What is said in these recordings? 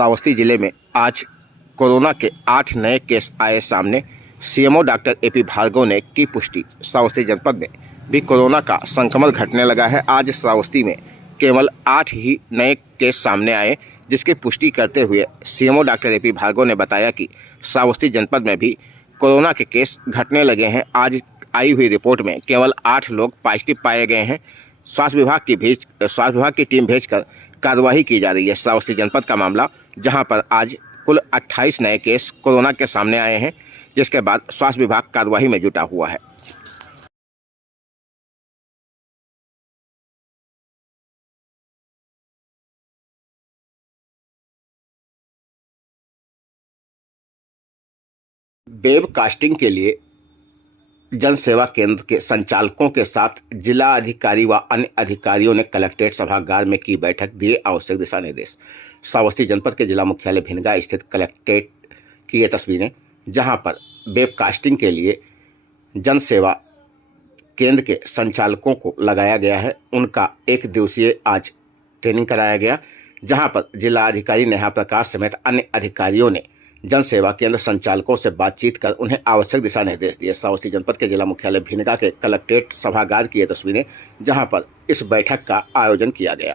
श्रावस्ती जिले में आज कोरोना के 8 नए केस आए सामने। सीएमओ डॉक्टर एपी भार्गव ने की पुष्टि। श्रावस्ती जनपद में भी कोरोना का संक्रमण घटने लगा है। आज श्रावस्ती में केवल 8 ही नए केस सामने आए, जिसकी पुष्टि करते हुए सीएमओ डॉक्टर एपी भार्गव ने बताया कि श्रावस्ती जनपद में भी कोरोना के केस घटने लगे हैं। आज आई हुई रिपोर्ट में केवल 8 लोग पॉजिटिव पाए गए हैं। स्वास्थ्य विभाग की टीम भेजकर कार्रवाई की जा रही है। श्रावस्ती जनपद का मामला, जहां पर आज कुल 28 नए केस कोरोना के सामने आए हैं, जिसके बाद स्वास्थ्य विभाग कार्रवाई में जुटा हुआ है। वेबकास्टिंग के लिए जन सेवा केंद्र के संचालकों के साथ जिला अधिकारी व अन्य अधिकारियों ने कलेक्ट्रेट सभागार में की बैठक, दिए आवश्यक दिशा निर्देश। श्रावस्ती जनपद के जिला मुख्यालय भिनगा स्थित कलेक्ट्रेट की ये तस्वीरें, जहां पर वेबकास्टिंग के लिए जन सेवा केंद्र के संचालकों को लगाया गया है। उनका 1 दिवसीय आज ट्रेनिंग कराया गया, जहां पर जिला अधिकारी नेहा प्रकाश समेत अन्य अधिकारियों ने जन सेवा केंद्र संचालकों से बातचीत कर उन्हें आवश्यक दिशा निर्देश दिए। श्रावस्ती जनपद के जिला मुख्यालय भिनगा के कलेक्ट्रेट सभागार की ये तस्वीरें, जहां पर इस बैठक का आयोजन किया गया।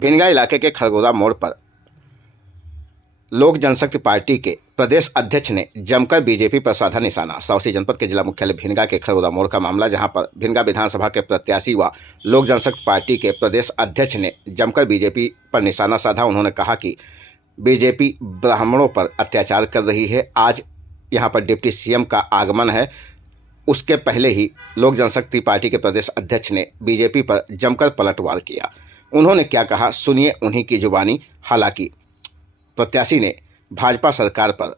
भिनगा इलाके के खरगोदा मोड़ पर लोक जनशक्ति पार्टी के प्रदेश अध्यक्ष ने जमकर बीजेपी पर साधा निशाना। श्रावस्ती जनपद के जिला मुख्यालय भिनगा के खरगोदा मोड़ का मामला, जहां पर भिनगा विधानसभा के प्रत्याशी व लोक जनशक्ति पार्टी के प्रदेश अध्यक्ष ने जमकर बीजेपी पर निशाना साधा। उन्होंने कहा कि बीजेपी ब्राह्मणों पर अत्याचार कर रही है। आज यहां पर डिप्टी सीएम का आगमन है, उसके पहले ही लोक जनशक्ति पार्टी के प्रदेश अध्यक्ष ने बीजेपी पर जमकर पलटवार किया। उन्होंने क्या कहा, सुनिए उन्हीं की जुबानी। हालांकि प्रत्याशी ने भाजपा सरकार पर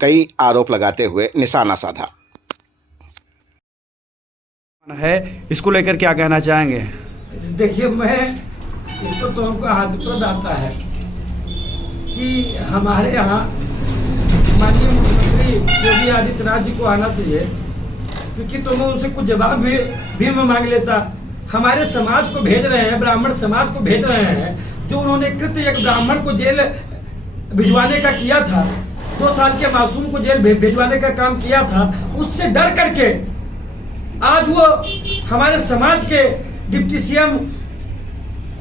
कई आरोप लगाते हुए निशाना साधा है। इसको लेकर क्या कहना चाहेंगे? देखिए, मैं इसको तो हमको हास्यास्पद आता है कि हमारे यहाँ माननीय मुख्यमंत्री योगी आदित्यनाथ जी को आना चाहिए, क्योंकि तो मैं उनसे कुछ जवाब भी मैं मांग लेता। हमारे समाज को भेज रहे हैं, ब्राह्मण समाज को भेज रहे हैं, जो उन्होंने कृत्य एक ब्राह्मण को जेल भिजवाने का किया था, 2 साल के मासूम को जेल भिजवाने का काम किया था, उससे डर करके आज वो हमारे समाज के डिप्टी सीएम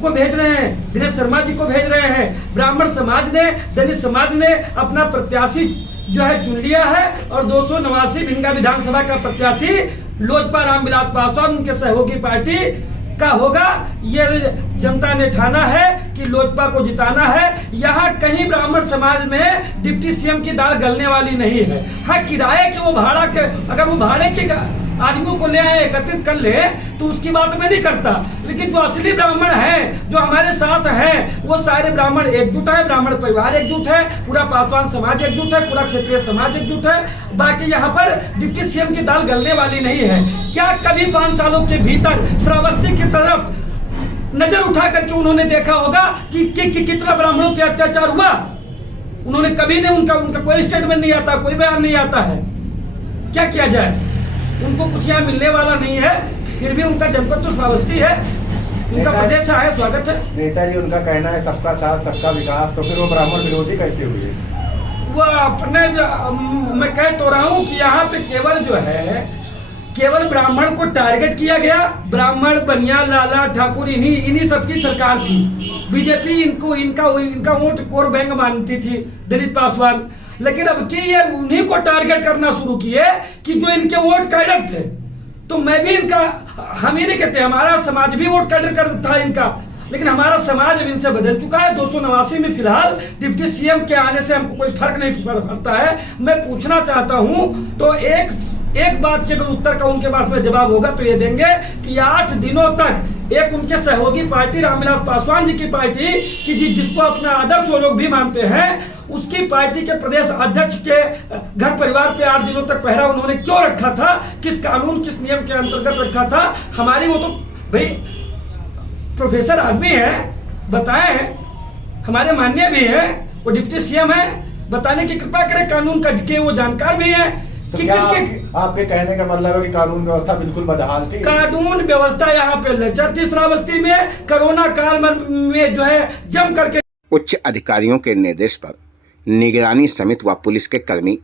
को भेज रहे हैं, दिनेश शर्मा जी को भेज रहे हैं। ब्राह्मण समाज ने, दलित समाज ने अपना प्रत्याशी जो है चुन लिया है, और 289 भिनगा विधानसभा का प्रत्याशी लोजपा रामविलास पासवान उनके सहयोगी पार्टी का होगा। ये जनता ने ठाना है कि लोजपा को जिताना है। यहाँ कहीं ब्राह्मण समाज में डिप्टी सीएम की दाल गलने वाली नहीं है। हाँ, किराए के वो भाड़ा के, अगर वो भाड़े के आदमियों को ले आए, एकत्रित कर ले, तो उसकी बात मैं नहीं करता, लेकिन जो असली ब्राह्मण हैं, जो हमारे साथ हैं, वो सारे ब्राह्मण एकजुट है, ब्राह्मण परिवार एकजुट है, पूरा पासवान समाज एकजुट है, पूरा क्षत्रिय समाज एकजुट है। बाकी यहाँ पर डिप्टी सीएम की दाल गलने वाली नहीं है। क्या कभी 5 सालों के भीतर श्रावस्ती की तरफ नजर उठा करके उन्होंने देखा होगा कि कितना ब्राह्मणों पे अत्याचार हुआ? उन्होंने कभी नहीं, उनका कोई स्टेटमेंट नहीं आता, कोई बयान नहीं आता है। क्या किया जाए? उनको कुछ यहाँ मिलने वाला नहीं है, फिर भी उनका जनपद तो श्रावस्ती है, उनका प्रदेश से आया स्वागत है। नेताजी, उनका कहना है सबका साथ सबका विकास, तो फिर वो ब्राह्मण विरोधी कैसे हुए? वो अपने, मैं कह तो रहा हूँ कि यहाँ पे केवल जो है, केवल ब्राह्मण को टारगेट किया गया। ब्राह्मण, बनिया, लाला, ठाकुर, इन्हीं सबकी सरकार थी। बीजेपी इनका वोट कोर बैंक मानती थी, दलित पासवान। लेकिन अब की ये उन्हीं को टारगेट करना शुरू किए कि जो इनके वोट कैडर थे। तो मैं भी इनका, हम ही नहीं कहते, हमारा समाज भी वोट कैडर कर था इनका, लेकिन हमारा समाज अब इनसे बदल चुका है। 289 में फिलहाल डिप्टी सीएम के आने से हमको कोई फर्क नहीं पड़ता है। मैं पूछना चाहता हूं, तो एक बात के अगर उत्तर का उनके पास में जवाब होगा तो ये देंगे कि 8 दिनों तक एक उनके सहयोगी पार्टी रामविलास पासवान जी की पार्टी कि जिसको अपना आदर्श वो लोग भी मानते हैं, उसकी पार्टी के प्रदेश अध्यक्ष के घर परिवार पे 8 दिनों तक पहरा उन्होंने क्यों रखा था? किस कानून, किस नियम के अंतर्गत रखा था? हमारी वो तो भाई प्रोफेसर आदमी है, बताए हैं, हमारे माननीय भी है, वो डिप्टी सीएम है, बताने की कृपा करें, कानून का के वो जानकार भी है तो कि क्या किसके आपके कहने का मतलब है कि कानून व्यवस्था बिल्कुल बदहाल थी? कानून व्यवस्था यहाँ पे लचर थी श्रावस्ती में, कोरोना काल में जो है जम करके। उच्च अधिकारियों के निर्देश पर निगरानी समिति व पुलिस के कर्मी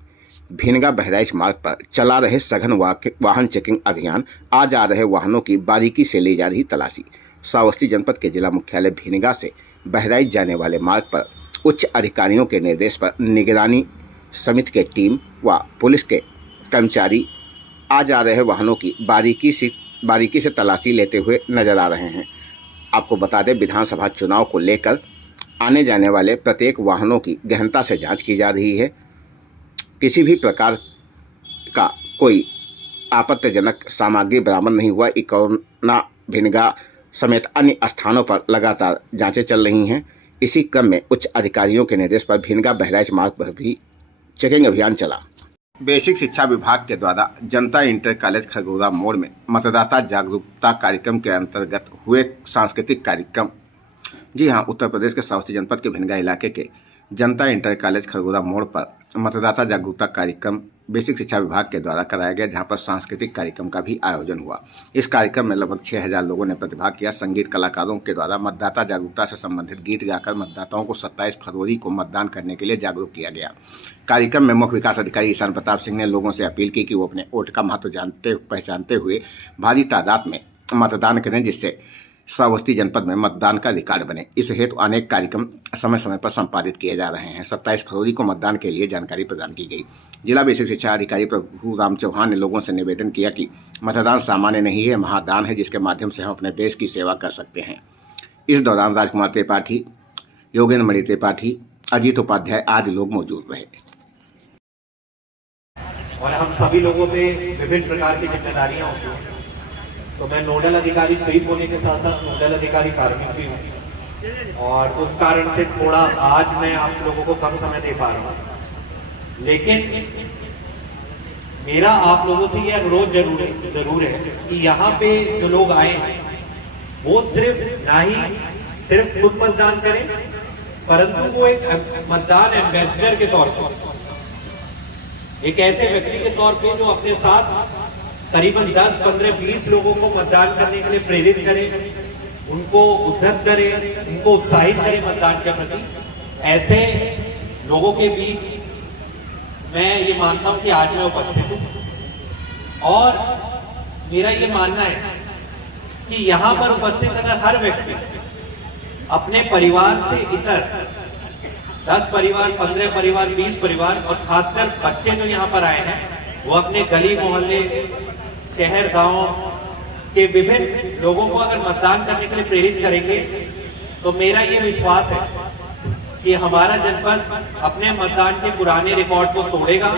भिनगा बहराइच मार्ग पर चला रहे सघन वाहन चेकिंग अभियान। आ जा रहे वाहनों की बारीकी से ली जा रही तलाशी। श्रावस्ती जनपद के जिला मुख्यालय भिनगा से बहराइच जाने वाले मार्ग पर उच्च अधिकारियों के निर्देश पर निगरानी समिति के टीम व पुलिस के कर्मचारी आ जा रहे वाहनों की बारीकी से तलाशी लेते हुए नजर आ रहे हैं। आपको बता दें, विधानसभा चुनाव को लेकर आने जाने वाले प्रत्येक वाहनों की गहनता से जांच की जा रही है। किसी भी प्रकार का कोई आपत्तिजनक सामग्री बरामद नहीं हुआ। इकोना भिनगा समेत अन्य स्थानों पर लगातार जांचें चल रही हैं। इसी क्रम में उच्च अधिकारियों के निर्देश पर भिनगा बहराइच मार्ग पर भी चेकिंग अभियान चला। बेसिक शिक्षा विभाग के द्वारा जनता इंटर कॉलेज खरगोदा मोड़ में मतदाता जागरूकता कार्यक्रम के अंतर्गत हुए सांस्कृतिक कार्यक्रम। जी हाँ, उत्तर प्रदेश के श्रावस्ती जनपद के भिनगा इलाके के जनता इंटर कॉलेज खरगोदा मोड़ पर मतदाता जागरूकता कार्यक्रम बेसिक शिक्षा विभाग के द्वारा कराया गया, जहां पर सांस्कृतिक कार्यक्रम का भी आयोजन हुआ। इस कार्यक्रम में लगभग 6000 लोगों ने प्रतिभाग किया। संगीत कलाकारों के द्वारा मतदाता जागरूकता से संबंधित गीत गाकर मतदाताओं को 27 फरवरी को मतदान करने के लिए जागरूक किया गया। कार्यक्रम में मुख्य विकास अधिकारी ईशान प्रताप सिंह ने लोगों से अपील की कि वो अपने वोट का महत्व पहचानते हुए भारी तादाद में मतदान करें, जिससे श्रावस्ती जनपद में मतदान का रिकॉर्ड बने। इस हेतु अनेक कार्यक्रम समय समय पर संपादित किए जा रहे हैं। 27 फरवरी को मतदान के लिए जानकारी प्रदान की गई। जिला बेसिक शिक्षा अधिकारी प्रभु राम चौहान ने लोगों से निवेदन किया कि मतदान सामान्य नहीं है, महादान है, जिसके माध्यम से हम अपने देश की सेवा कर सकते हैं। इस दौरान राजकुमार त्रिपाठी, योगेंद्र मणि त्रिपाठी, अजीत उपाध्याय आदि लोग मौजूद रहे। और हम सभी लोगों पे विभिन्न प्रकार की जिम्मेदारियां होती हैं, तो मैं नोडल अधिकारी स्वीप होने के साथ साथ नोडल अधिकारी कार्मिक भी हूँ, और उस कारण से थोड़ा आज मैं आप लोगों को कम समय दे पा रहा हूँ। लेकिन मेरा आप लोगों से यह अनुरोध जरूर है कि यहाँ पे जो लोग आए हैं वो सिर्फ खुद मतदान करें, परंतु वो एक मतदान एम्बेसडर के तौर पर, एक ऐसे व्यक्ति के तौर पे जो अपने साथ करीबन 10, 15, 20 लोगों को मतदान करने के लिए प्रेरित करें, उनको उद्धत करें, उनको उत्साहित करें मतदान के प्रति। ऐसे लोगों के बीच मैं ये मानता हूं कि आज मैं उपस्थित हूं, और मेरा ये मानना है कि यहाँ पर उपस्थित अगर हर व्यक्ति अपने परिवार से इतर 10 परिवार, 15 परिवार, 20 परिवार, और खासकर बच्चे जो यहाँ पर आए हैं वो अपने गली मोहल्ले, शहर गांव के विभिन्न लोगों को अगर मतदान करने के लिए प्रेरित करेंगे, तो मेरा ये विश्वास है कि हमारा जनपद अपने मतदान के पुराने रिकॉर्ड को तोड़ेगा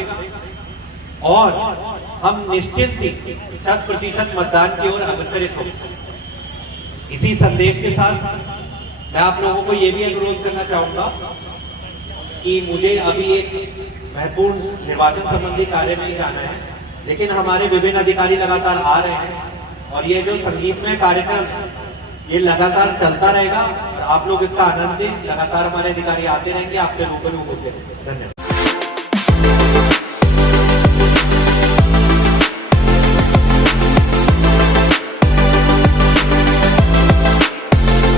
और हम निश्चित ही 100% मतदान की ओर अग्रसरित होंगे। इसी संदेश के साथ मैं आप लोगों को ये भी अनुरोध करना चाहूंगा कि मुझे अभी एक महत्वपूर्ण निर्वाचन संबंधी कार्य में जाना है, लेकिन हमारे विभिन्न अधिकारी लगातार आ रहे हैं और ये जो संगीतमय कार्यक्रम ये लगातार चलता रहेगा। आप लोग इसका आनंद लें, लगातार हमारे अधिकारी आते रहेंगे, आपसे रूबरू होते रहेंगे। धन्यवाद।